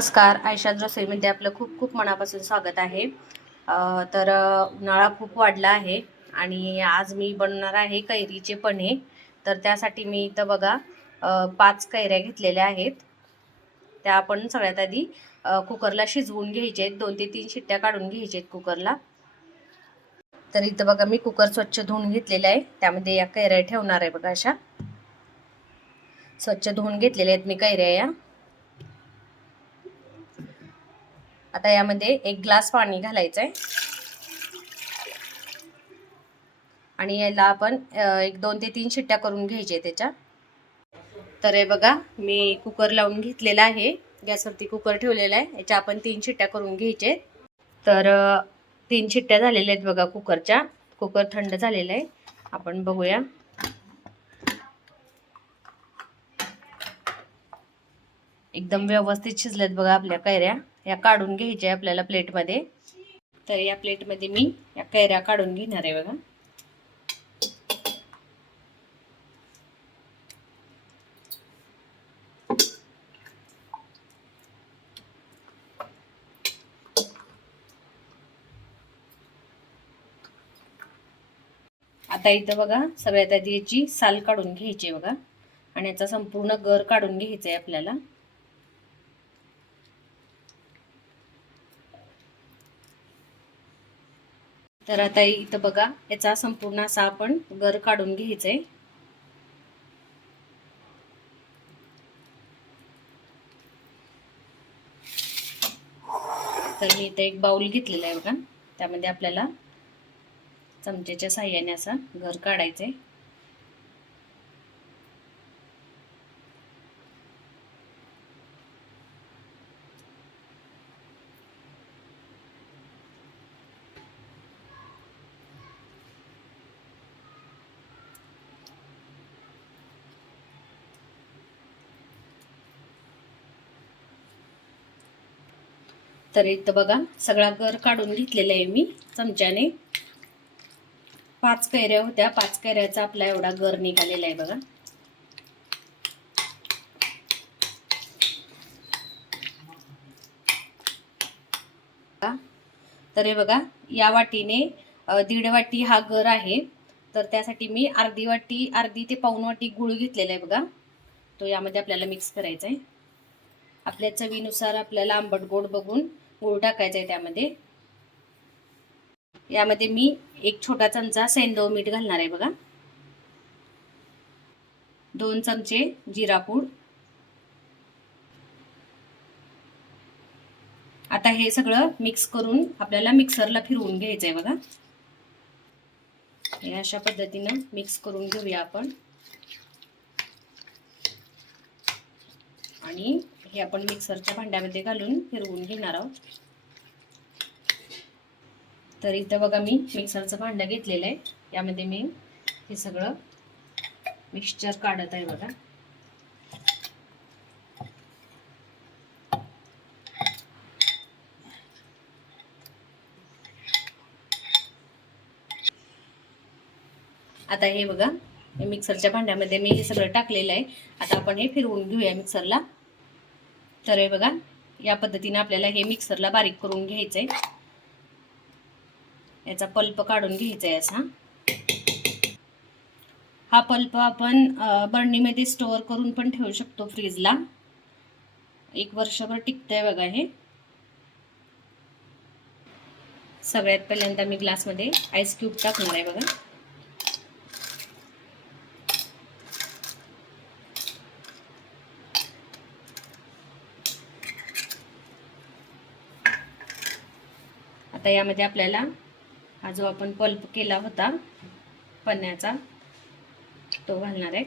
नमस्कार, आयशाद रसोईमध्ये आपलं खूप खूप मनापासून स्वागत आहे. उन्हाळा खूप वाढला आहे आणि आज मी बनवणार आहे कैरीचे पन्हे. तर त्यासाठी मी इथं बघा 5 कैऱ्या घेतलेल्या आहेत. त्या आपण सगळ्यात आधी कुकरला शिजवून घ्यायचे आहेत. 2 ते 3 शिट्ट्या काढून घ्यायचे आहेत कुकरला. तर इथं बघा मी कुकर स्वच्छ धुवून घेतलेला आहे. त्यामध्ये या कैऱ्या ठेवणार आहे बघा. अशा स्वच्छ धुवून घेतलेल्या आहेत मी कैऱ्या या. आता यामध्ये 1 ग्लास पाणी घालायचं आहे आणि याला आपण 2 ते 3 शिट्ट्या करून घ्यायचे त्याच्या. तर हे बघा मी कुकर लावून घेतलेला आहे. गॅसवरती कुकर ठेवलेला आहे. याच्या आपण 3 शिट्ट्या करून घ्यायचे. तर 3 शिट्ट्या झालेल्या आहेत बघा कुकरच्या. कुकर थंड झालेला आहे. आपण बघूया. एकदम व्यवस्थित शिजलेत बघा आपल्या कैऱ्या. या काढून घ्यायच्या आपल्याला प्लेटमध्ये. तर या प्लेटमध्ये मी या कैऱ्या काढून घेणार आहे बघा. आता इथं बघा सगळ्यात आधी याची साल काढून घ्यायची बघा आणि याचा संपूर्ण गर काढून घ्यायचा आहे आपल्याला. तर आता इथं बघा याचा संपूर्ण असा आपण गर काढून घ्यायचा आहे. तर मी इथे एक बाउल घेतलेला आहे बघा. त्यामध्ये आपल्याला चमच्याच्या साहाय्याने असा गर काढायचा आहे. तर इथं बघा सगळा गर काढून घेतलेला आहे मी चमच्याने. 5 कैऱ्या होत्या. 5 कैऱ्याचा आपला एवढा गर निघालेला आहे बघा. तर हे बघा या वाटीने 1.5 वाटी हा गर आहे. तर त्यासाठी मी अर्धी ते पाऊण वाटी गूळ घेतलेला आहे बघा. तो यामध्ये आपल्याला मिक्स करायचा आहे. आपल्या चवीनुसार आपल्याला आंबट गोड बघून गूळ टाकायचा आहे त्यामध्ये. यामध्ये मी 1 छोटा चमचा सेंधव मीठ घालणार आहे बघा. 2 चमचे जिरा पूड. आता हे सगळं मिक्स करून आपल्याला मिक्सरला फिरवून घ्यायचं आहे बघा. हे अशा पद्धतीने मिक्स करून घेऊया आपण. आणि हे आपण मिक्सरच्या भांड्यामध्ये घालून फिरवून घेणार आहोत. तर इथं बघा मी मिक्सरचं भांडं घेतलेलं आहे. यामध्ये मी हे सगळं मिक्सचर काढत आहे बघा. आता हे बघा मिक्सरच्या भांड्यामध्ये मी हे सगळं टाकलेलं आहे. आता आपण हे फिरवून घेऊया मिक्सरला. तर हे बघा या पद्धतीने आपल्याला हे मिक्सरला बारीक करून घ्यायचंय. याचा पल्प काढून घ्यायचा आहे असा. हा पल्प आपण बरणीमध्ये स्टोअर करून पण ठेवू शकतो फ्रीजला. 1 वर्षभर टिकतंय बघा हे. सगळ्यात पहिल्यांदा मी ग्लासमध्ये आईस क्यूब टाकणार आहे बघा. आता यामध्ये आपल्याला हा जो आपण पल्प केला होता पन्ह्याचा तो घालणार आहे.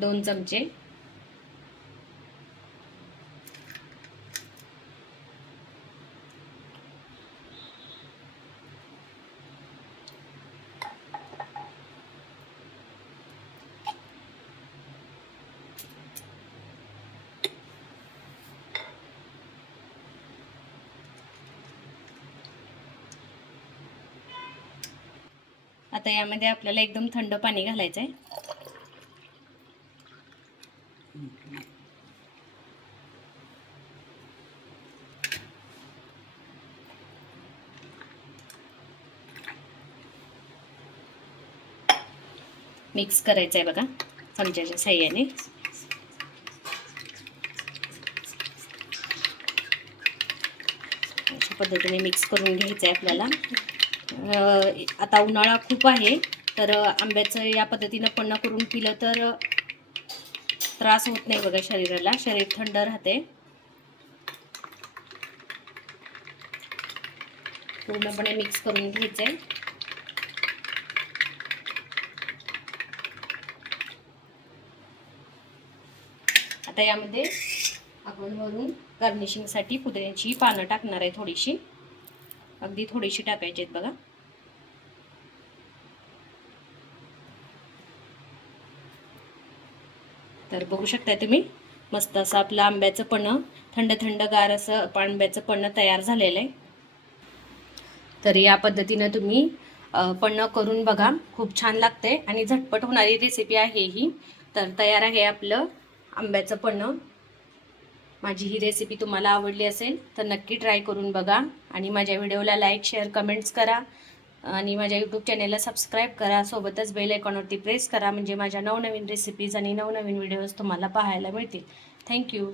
2 चमचे. आता यामध्ये आपल्याला एकदम थंड पाणी घालायचं आहे. मिक्स करायचं आहे बघा चमच्याच्या साह्याने. अशा पद्धतीने मिक्स करून घ्यायचं आहे आपल्याला. आता उन्हाळा खूप आहे तर आंब्याचं या पद्धतीनं पन्हं करून पिलं तर त्रास होत नाही बघा शरीराला, शरीर थंड राहते. पूर्णपणे मिक्स करून घ्यायचंय. आता यामध्ये आपण वरून गार्निशिंगसाठी पुदिन्याची पानं टाकणार आहे, थोडीशी, अगदी थोडीशी टाकायची आहेत बघा. तर बघू शकता तुम्ही मस्त असं आपलं आंब्याचं पन्हं, थंड थंडगार असं आंब्याचं पन्हं तयार झालेलं आहे. तर या पद्धतीनं तुम्ही पन्हं करून बघा, खूप छान लागते आणि झटपट होणारी रेसिपी आहे ही. तर तयार आहे आपलं आंब्याचं पन्हं. माझी ही रेसिपी तुम्हाला आवडली असेल तर नक्की ट्राय करून बघा आणि माझ्या व्हिडिओला लाईक, शेअर, कमेंट्स करा आणि माझ्या यूट्यूब चॅनेलला सबस्क्राईब करा. सोबतच बेल आयकॉनवरती प्रेस करा म्हणजे माझ्या नवनवीन रेसिपीज आणि नवनवीन व्हिडिओज तुम्हाला पाहायला मिळतील. थँक्यू.